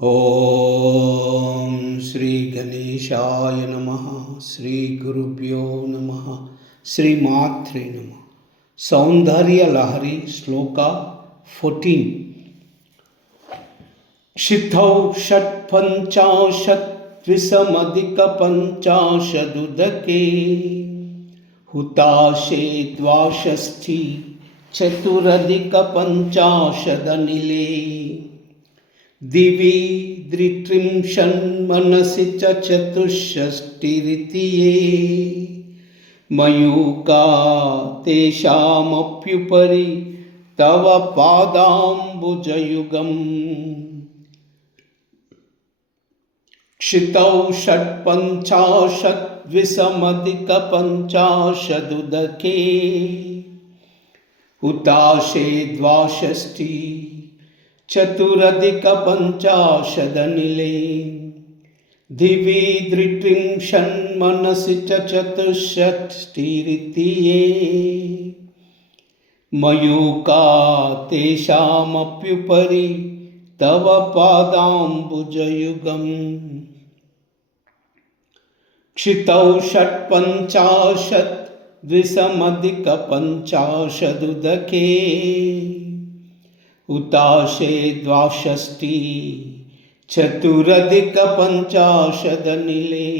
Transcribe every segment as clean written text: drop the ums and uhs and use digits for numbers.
ఓం శ్రీ గణేశాయ నమః. శ్రీ గురుభ్యో నమః. శ్రీమాత్రే నమః. సౌందర్య లహరి శ్లోక 14. క్షితౌ షట్పంచాశత్ ద్విసమధిక పంచాశదుదకే హుతాశే ద్వాషష్ఠి చతురధిక పంచాశదనిలే దివి ద్విత్రింశన్మనసి చతుషష్టిరితియే మయూకా తేషామప్యుపరి తవ పాదాంబుజయుగం. క్షితౌ షట్పంచాశత్ ద్విసమధిక పంచాశదుదకే హుతాశే ద్వాషష్ఠి చతురధిక పంచాశదనిలే దివి ద్విత్రింశన్మనసి చతుషష్టిరితియే మయూకా తేషామప్యుపరి తవ పాదాంబుజయుగం. క్షితౌ షట్పంచాశత్ ద్విసమధిక పంచాశదుదకే హుతాశే ద్వాషష్ఠి చతురధిక పంచాశదనిలే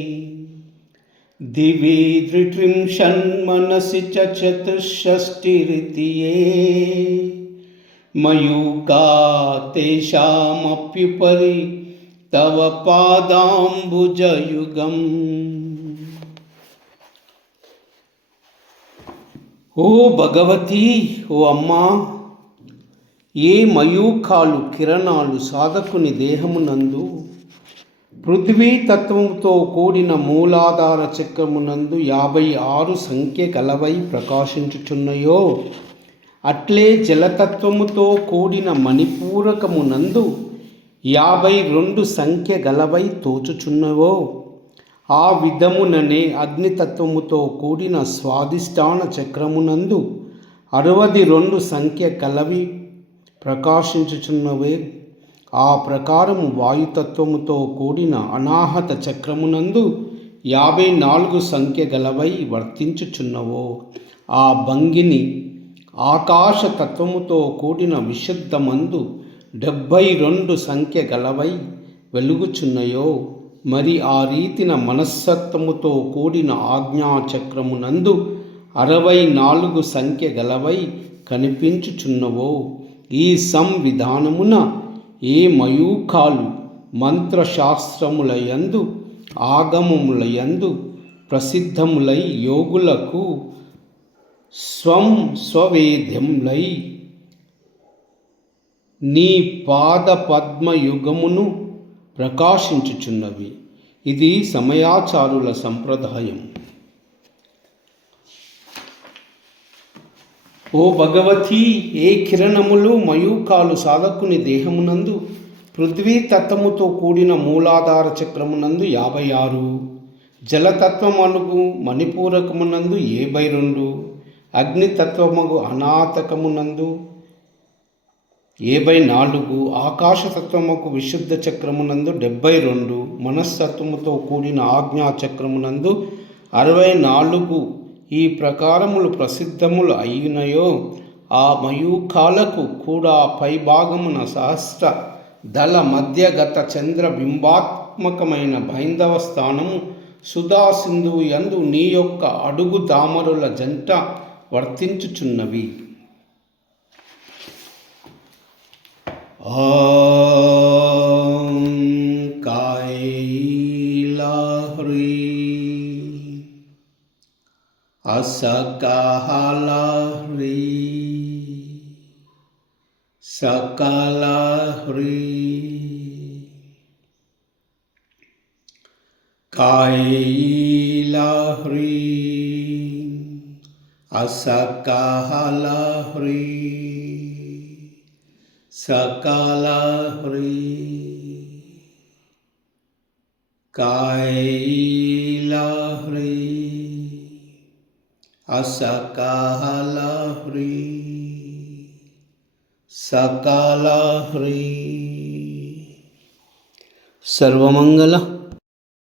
దివి ద్విత్రింశన్మనసి చతుషష్టిరితియే మయూకా తేషామప్యుపరి తవ పాదాంబుజయుగం. ఓ భగవతి, ఓ అమ్మా, ఏ మయూఖాలు కిరణాలు సాధకుని దేహమునందు పృథ్వీ తత్వముతో కూడిన మూలాధార చక్రమునందు 56 సంఖ్య గలవై ప్రకాశించుచున్నయో, అట్లే జలతత్వముతో కూడిన మణిపూరకమునందు 52 సంఖ్య గలవై తోచుచున్నవో, ఆ విధముననే అగ్నితత్వముతో కూడిన స్వాధిష్టాన చక్రమునందు 62 సంఖ్య కలవి ప్రకాశించుచున్నవే, ఆ ప్రకారము వాయుతత్వముతో కూడిన అనాహత చక్రమునందు 54 సంఖ్య గలవై వర్తించుచున్నవో, ఆ భంగిని ఆకాశ తత్వముతో కూడిన విశుద్ధమందు 72 సంఖ్య గలవై వెలుగుచున్నయో, మరి ఆ రీతిన మనస్తత్వముతో కూడిన ఆజ్ఞాచక్రమునందు 64 సంఖ్య గలవై కనిపించుచున్నవో, ఈ సంవిధానమున ఏ మయూఖాలు మంత్రశాస్త్రములయందు ఆగమములయందు ప్రసిద్ధములై యోగులకు స్వవేద్యములై నీ పాద పద్మయుగమును ప్రకాశించుచున్నవి. ఇది సమయాచారుల సంప్రదాయం. ఓ భగవతి, ఏ కిరణములు మయూఖాలు సాధకుని దేహమునందు పృథ్వీ తత్వముతో కూడిన మూలాధార చక్రమునందు 56, జలతత్వమనుగు మణిపూరకమునందు 72, అగ్నితత్వమగు అనాతకమునందు 74, ఆకాశతత్వముకు విశుద్ధ చక్రమునందు 72, మనస్తత్వముతో కూడిన ఆజ్ఞాచక్రమునందు 64 ఈ ప్రకారములు ప్రసిద్ధములు అయినయో, ఆ మయూఖాలకు కూడా పైభాగమున సహస్ర దళ మధ్యగత చంద్రబింబాత్మకమైన బైందవ స్థానము సుధా సింధువు యందు నీ యొక్క అడుగు దామరుల జంట వర్తించుచున్నవి. కైలాహ్రీ అసకాహ్రీ సకలహ్రీ కైలాహ్రీ అసకాహ్రీ సకలహ్రీ కైలాహ్రీ అసకాలహ్రీ సకలహ్రీ సర్వమంగళ